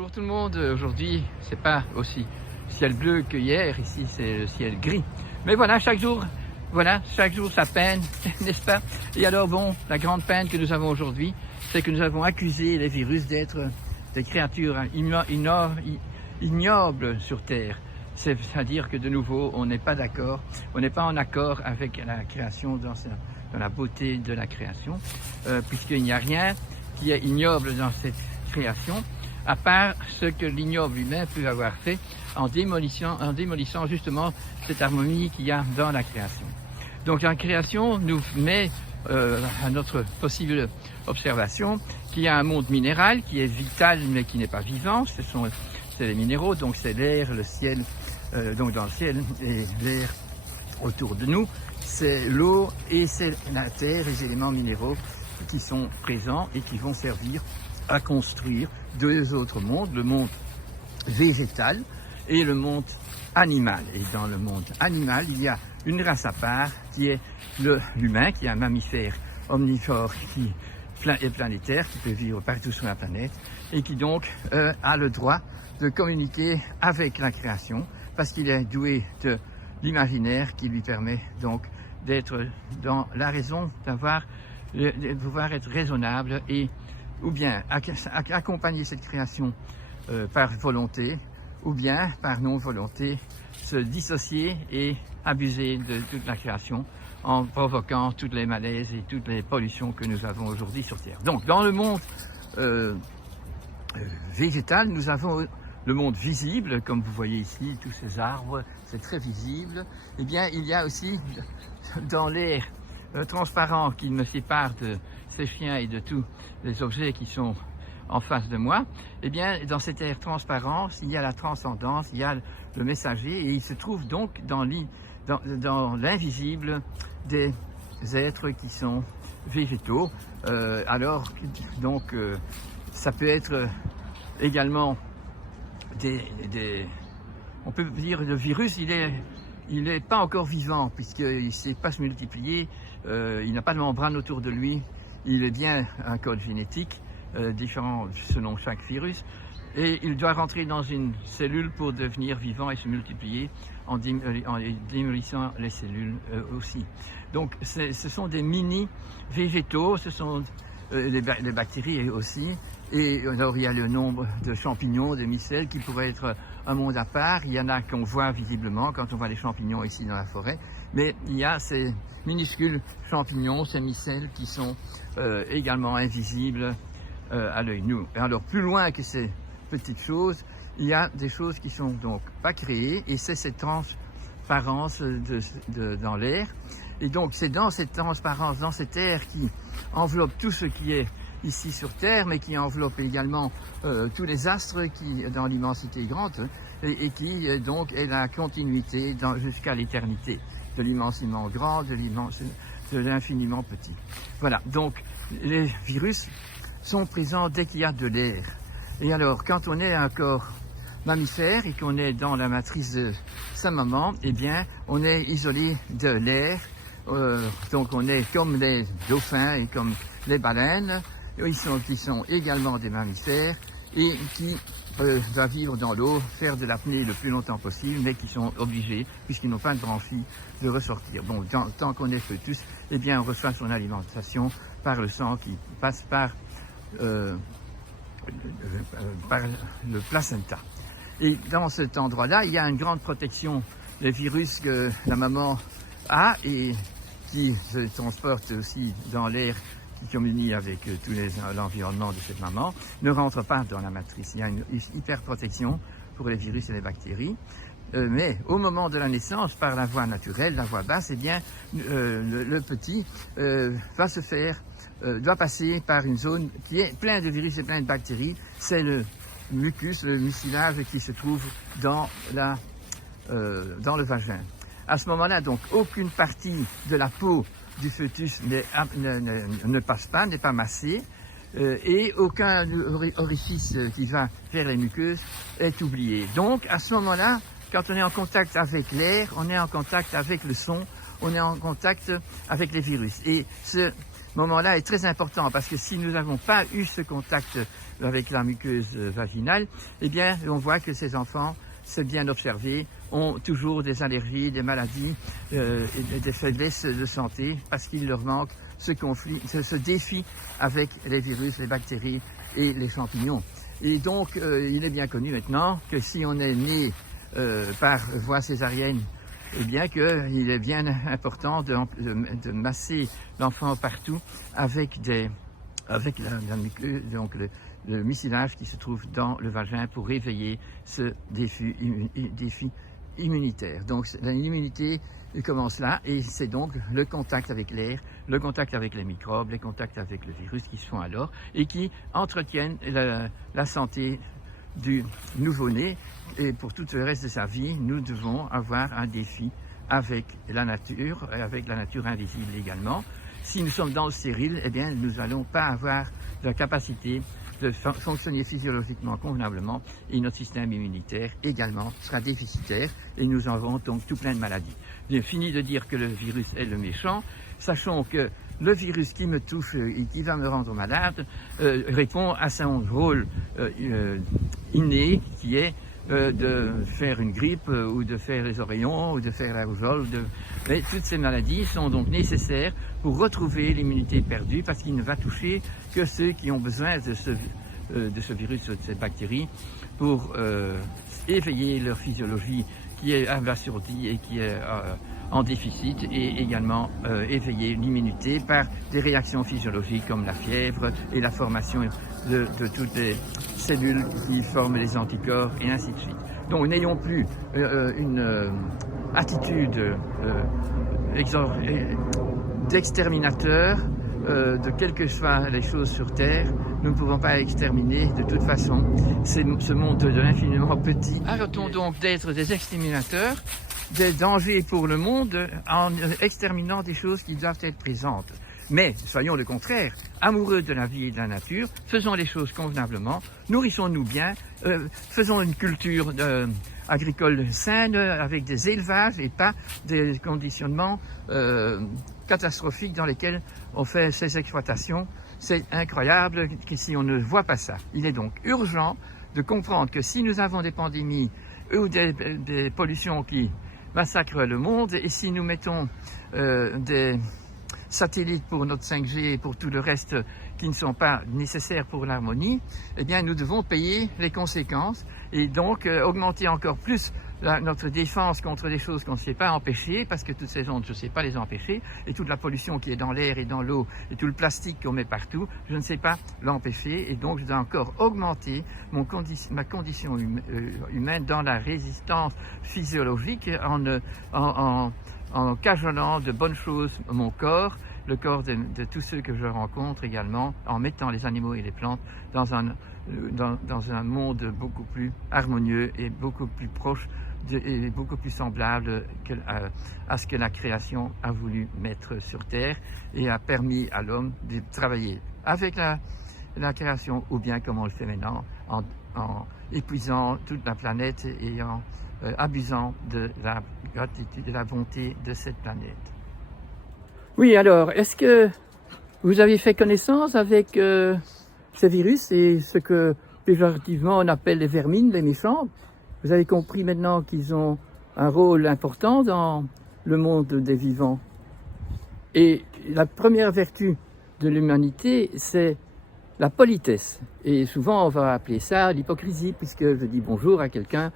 Bonjour tout le monde, aujourd'hui c'est pas aussi ciel bleu que hier, ici c'est le ciel gris. Mais voilà, chaque jour ça peine, n'est-ce pas? Et alors bon, la grande peine que nous avons aujourd'hui, c'est que nous avons accusé les virus d'être des créatures ignobles sur Terre. C'est-à-dire que de nouveau, on n'est pas d'accord, on n'est pas en accord avec la création dans la beauté de la création, puisqu'il n'y a rien qui est ignoble dans cette création, à part ce que l'ignoble lui-même peut avoir fait en démolissant justement cette harmonie qu'il y a dans la création. Donc la création nous met à notre possible observation qu'il y a un monde minéral qui est vital mais qui n'est pas vivant, c'est les minéraux, donc c'est l'air, le ciel, donc dans le ciel et l'air autour de nous, c'est l'eau et c'est la terre, les éléments minéraux qui sont présents et qui vont servir à construire deux autres mondes, le monde végétal et le monde animal. Et dans le monde animal, il y a une race à part qui est l'humain, qui est un mammifère omnivore qui est planétaire, qui peut vivre partout sur la planète et qui donc a le droit de communiquer avec la création parce qu'il est doué de l'imaginaire qui lui permet donc d'être dans la raison, de pouvoir être raisonnable et ou bien accompagner cette création par volonté, ou bien par non-volonté, se dissocier et abuser de toute la création en provoquant toutes les malaises et toutes les pollutions que nous avons aujourd'hui sur Terre. Donc dans le monde végétal, nous avons le monde visible, comme vous voyez ici, tous ces arbres, c'est très visible. Eh bien, il y a aussi dans l'air transparent qui me sépare de ces chiens et de tous les objets qui sont en face de moi, eh bien, dans cet air transparent, il y a la transcendance, il y a le messager, et il se trouve donc dans l'invisible des êtres qui sont végétaux. Alors, donc, ça peut être également on peut dire le virus, il n'est pas encore vivant puisqu'il ne sait pas se multiplier, il n'a pas de membrane autour de lui, il est bien un code génétique différent selon chaque virus et il doit rentrer dans une cellule pour devenir vivant et se multiplier en démolissant les cellules aussi. Donc ce sont des mini-végétaux, ce sont les bactéries aussi. Et alors il y a le nombre de champignons, de micelles qui pourraient être un monde à part. Il y en a qu'on voit visiblement quand on voit les champignons ici dans la forêt. Mais il y a ces minuscules champignons, ces micelles qui sont également invisibles à l'œil nu. Alors plus loin que ces petites choses, il y a des choses qui sont donc pas créées et c'est cette transparence dans l'air. Et donc c'est dans cette transparence, dans cet air qui enveloppe tout ce qui est ici sur Terre, mais qui enveloppe également tous les astres qui dans l'immensité grande et qui donc est la continuité jusqu'à l'éternité de l'immensément grand, de l'infiniment petit. Voilà, donc les virus sont présents dès qu'il y a de l'air. Et alors, quand on est un corps mammifère et qu'on est dans la matrice de sa maman, eh bien, on est isolé de l'air. Donc on est comme les dauphins et comme les baleines, qui sont également des mammifères et qui doivent vivre dans l'eau, faire de l'apnée le plus longtemps possible, mais qui sont obligés, puisqu'ils n'ont pas de branchies, de ressortir. Bon, tant qu'on est fœtus, eh bien on reçoit son alimentation par le sang qui passe par le placenta. Et dans cet endroit-là, il y a une grande protection des virus que la maman a et qui se transporte aussi dans l'air qui communie avec tout l'environnement de cette maman, ne rentre pas dans la matrice. Il y a une hyper protection pour les virus et les bactéries. Mais au moment de la naissance, par la voie naturelle, la voie basse, eh bien, le petit doit passer par une zone qui est pleine de virus et pleine de bactéries. C'est le mucus, le mucilage qui se trouve dans le vagin. À ce moment-là, donc, aucune partie de la peau du fœtus ne passe pas, n'est pas massée, et aucun orifice qui va vers les muqueuses est oublié. Donc, à ce moment-là, quand on est en contact avec l'air, on est en contact avec le son, on est en contact avec les virus. Et ce moment-là est très important parce que si nous n'avons pas eu ce contact avec la muqueuse vaginale, eh bien, on voit que ces enfants, c'est bien observé, ont toujours des allergies, des maladies et des faiblesses de santé parce qu'il leur manque ce défi avec les virus, les bactéries et les champignons. Et donc, il est bien connu maintenant que si on est né par voie césarienne, eh bien qu'il est bien important de masser l'enfant partout avec la muqueuse, donc le mucilage qui se trouve dans le vagin pour réveiller ce défi immunitaire. Donc l'immunité commence là et c'est donc le contact avec l'air, le contact avec les microbes, les contacts avec le virus qui se font alors et qui entretiennent la santé du nouveau-né. Et pour tout le reste de sa vie, nous devons avoir un défi avec la nature invisible également. Si nous sommes dans le stérile, eh bien, nous n'allons pas avoir la capacité de fonctionner physiologiquement convenablement et notre système immunitaire également sera déficitaire et nous aurons donc tout plein de maladies. J'ai fini de dire que le virus est le méchant. Sachons que le virus qui me touche et qui va me rendre malade répond à son rôle inné qui est de faire une grippe ou de faire les oreillons ou de faire la rougeole. Mais toutes ces maladies sont donc nécessaires pour retrouver l'immunité perdue parce qu'il ne va toucher que ceux qui ont besoin de ce virus, de cette bactérie pour éveiller leur physiologie qui est abasourdie et qui est en déficit et également éveiller l'immunité par des réactions physiologiques comme la fièvre et la formation de toutes les cellules qui forment les anticorps et ainsi de suite. Donc n'ayons plus une attitude d'exterminateur de quelles que soient les choses sur Terre. Nous ne pouvons pas exterminer de toute façon ce monde de l'infiniment petit. Arrêtons donc d'être des exterminateurs des dangers pour le monde en exterminant des choses qui doivent être présentes. Mais soyons le contraire, amoureux de la vie et de la nature, faisons les choses convenablement, nourrissons-nous bien, faisons une culture agricole saine avec des élevages et pas des conditionnements catastrophiques dans lesquels on fait ces exploitations. C'est incroyable si on ne voit pas ça. Il est donc urgent de comprendre que si nous avons des pandémies ou des pollutions qui massacrent le monde et si nous mettons des satellites pour notre 5G et pour tout le reste qui ne sont pas nécessaires pour l'harmonie, eh bien nous devons payer les conséquences et donc augmenter encore plus notre défense contre des choses qu'on ne sait pas empêcher, parce que toutes ces ondes, je ne sais pas les empêcher, et toute la pollution qui est dans l'air et dans l'eau, et tout le plastique qu'on met partout, je ne sais pas l'empêcher, et donc je dois encore augmenter ma condition humaine dans la résistance physiologique en cajolant de bonnes choses mon corps, le corps de tous ceux que je rencontre également, en mettant les animaux et les plantes dans un monde beaucoup plus harmonieux et beaucoup plus proche et beaucoup plus semblable à ce que la création a voulu mettre sur Terre et a permis à l'homme de travailler avec la création ou bien comme on le fait maintenant en épuisant toute la planète et en abusant de la gratitude et de la bonté de cette planète. Oui, alors, est-ce que vous avez fait connaissance avec ces virus et ce que péjorativement on appelle les vermines, les méchants? Vous avez compris maintenant qu'ils ont un rôle important dans le monde des vivants. Et la première vertu de l'humanité, c'est la politesse. Et souvent, on va appeler ça l'hypocrisie, puisque je dis bonjour à quelqu'un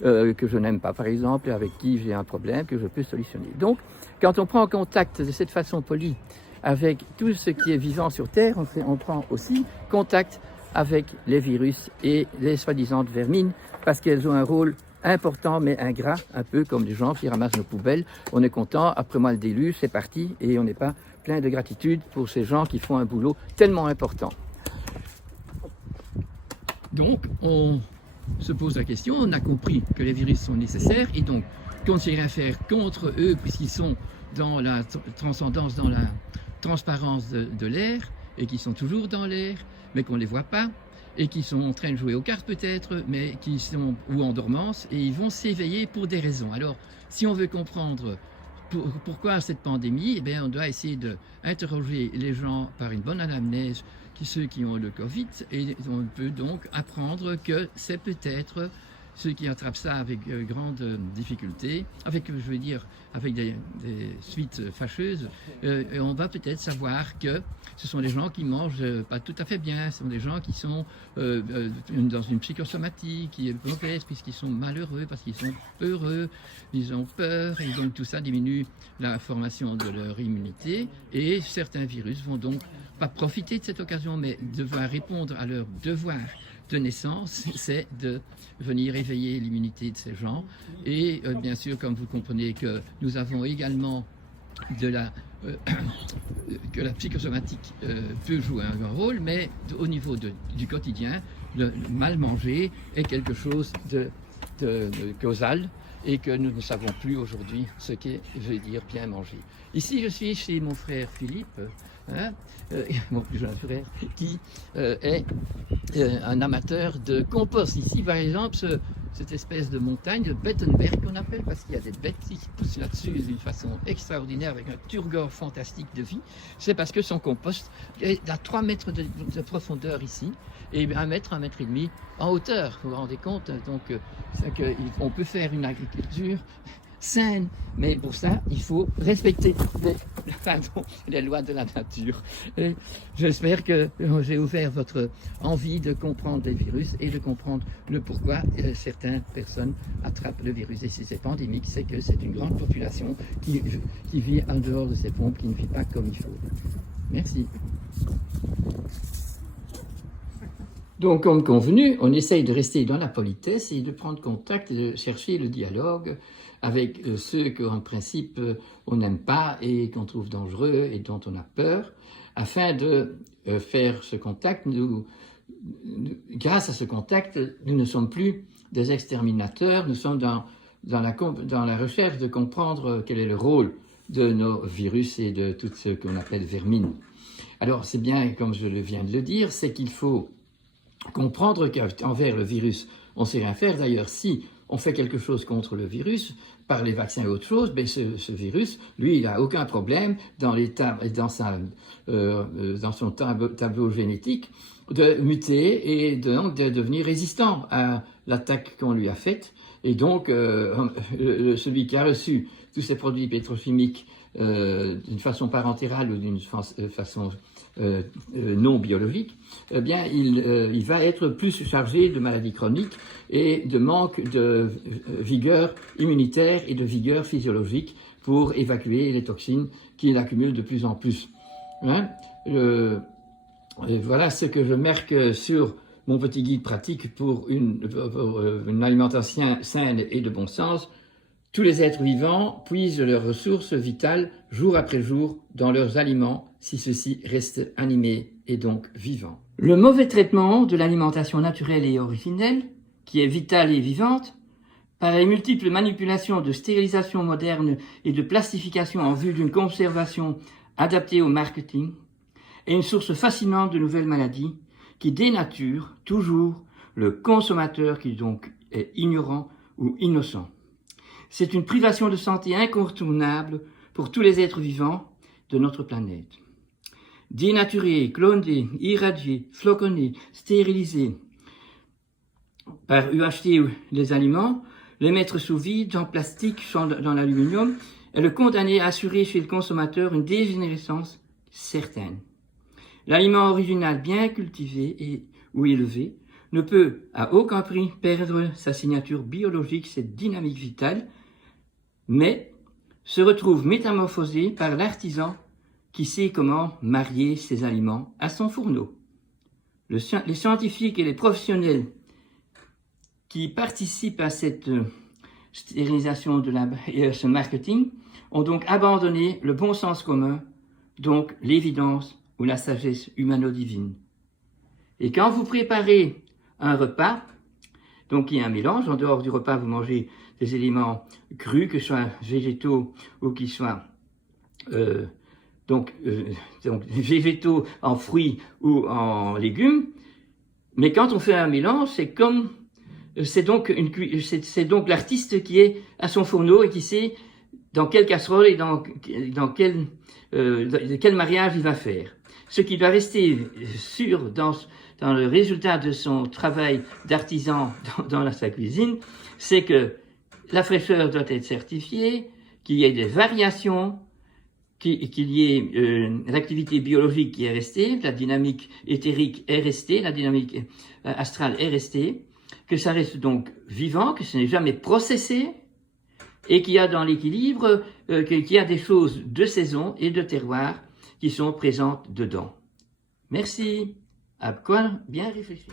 que je n'aime pas, par exemple, et avec qui j'ai un problème que je peux solutionner. Donc, quand on prend contact de cette façon polie avec tout ce qui est vivant sur Terre, on prend aussi contact avec les virus et les soi-disant vermines, parce qu'elles ont un rôle important mais ingrat, un peu comme les gens qui ramassent nos poubelles. On est content, après moi le déluge, c'est parti, et on n'est pas plein de gratitude pour ces gens qui font un boulot tellement important. Donc, on se pose la question, on a compris que les virus sont nécessaires, et donc qu'on ne sait rien faire contre eux, puisqu'ils sont dans la transcendance, dans la transparence de l'air, et qui sont toujours dans l'air, mais qu'on ne les voit pas, et qui sont en train de jouer aux cartes peut-être, mais qui sont ou en dormance, et ils vont s'éveiller pour des raisons. Alors, si on veut comprendre pourquoi cette pandémie? Eh bien, on doit essayer d'interroger les gens par une bonne anamnèse, ceux qui ont le Covid, et on peut donc apprendre que c'est peut-être ceux qui attrapent ça avec grande difficulté, avec, je veux dire, avec des suites fâcheuses, et on va peut-être savoir que ce sont des gens qui mangent pas tout à fait bien, ce sont des gens qui sont dans une psychosomatique qui est mauvaise, puisqu'ils sont malheureux, parce qu'ils sont heureux, ils ont peur, et donc tout ça diminue la formation de leur immunité, et certains virus vont donc pas profiter de cette occasion, mais devoir répondre à leur devoir de naissance, c'est de venir éveiller l'immunité de ces gens. Et bien sûr, comme vous comprenez que nous avons également que la psychosomatique peut jouer un grand rôle, mais au niveau du quotidien, le mal manger est quelque chose de causal, et que nous ne savons plus aujourd'hui ce qu'est, je veux dire, bien manger. Ici, je suis chez mon frère Philippe, mon plus jeune frère, qui est un amateur de compost. Ici, par exemple, cette espèce de montagne de Bettenberg qu'on appelle, parce qu'il y a des bêtes qui poussent là-dessus d'une façon extraordinaire, avec un turgor fantastique de vie, c'est parce que son compost est à 3 mètres de profondeur ici, et 1 mètre, 1 mètre et demi en hauteur. Vous vous rendez compte? Donc, on peut faire une agriculture saine, mais pour ça, il faut respecter les lois de la nature. J'espère que j'ai ouvert votre envie de comprendre les virus et de comprendre le pourquoi certaines personnes attrapent le virus. Et si c'est pandémique, c'est que c'est une grande population qui vit en dehors de ces pompes, qui ne vit pas comme il faut. Merci. Donc, comme convenu, on essaye de rester dans la politesse et de prendre contact et de chercher le dialogue avec ceux qu'en principe on n'aime pas et qu'on trouve dangereux et dont on a peur, afin de faire ce contact. Grâce à ce contact, nous ne sommes plus des exterminateurs, nous sommes dans la recherche de comprendre quel est le rôle de nos virus et de tout ce qu'on appelle vermine. Alors, c'est bien, comme je viens de le dire, c'est qu'il faut comprendre qu'envers le virus, on ne sait rien faire. D'ailleurs, si on fait quelque chose contre le virus, par les vaccins et autre chose, ben ce virus, lui, il n'a aucun problème dans son tableau génétique de muter et donc de devenir résistant à l'attaque qu'on lui a faite. Et donc, celui qui a reçu tous ces produits pétrochimiques d'une façon parentérale ou d'une façon non biologique, eh bien, il va être plus chargé de maladies chroniques et de manque de vigueur immunitaire et de vigueur physiologique pour évacuer les toxines qu'il accumule de plus en plus. Voilà ce que je marque sur mon petit guide pratique pour une alimentation saine et de bon sens. Tous les êtres vivants puisent leurs ressources vitales jour après jour dans leurs aliments si ceux-ci restent animés et donc vivants. Le mauvais traitement de l'alimentation naturelle et originelle, qui est vitale et vivante, par les multiples manipulations de stérilisation moderne et de plastification en vue d'une conservation adaptée au marketing, est une source fascinante de nouvelles maladies qui dénaturent toujours le consommateur qui donc est ignorant ou innocent. C'est une privation de santé incontournable pour tous les êtres vivants de notre planète. Dénaturer, cloner, irradier, floconner, stériliser par UHT les aliments, les mettre sous vide, en plastique, dans l'aluminium, et le condamner à assurer chez le consommateur une dégénérescence certaine. L'aliment original bien cultivé ou élevé ne peut à aucun prix perdre sa signature biologique, cette dynamique vitale, mais se retrouve métamorphosé par l'artisan qui sait comment marier ses aliments à son fourneau. Les scientifiques et les professionnels qui participent à cette stérilisation et à ce marketing ont donc abandonné le bon sens commun, donc l'évidence ou la sagesse humano-divine. Et quand vous préparez un repas, donc il y a un mélange, en dehors du repas vous mangez des éléments crus, que ce soit végétaux ou qu'ils soient donc végétaux en fruits ou en légumes, mais quand on fait un mélange, c'est donc l'artiste qui est à son fourneau et qui sait dans quelle casserole et dans quel mariage il va faire. Ce qui doit rester sûr dans le résultat de son travail d'artisan dans sa cuisine, c'est que la fraîcheur doit être certifiée, qu'il y ait des variations, qu'il y ait l'activité biologique qui est restée, la dynamique éthérique est restée, la dynamique astrale est restée, que ça reste donc vivant, que ce n'est jamais processé, et qu'il y a dans l'équilibre, qu'il y a des choses de saison et de terroir qui sont présentes dedans. Merci. À quoi bien réfléchir.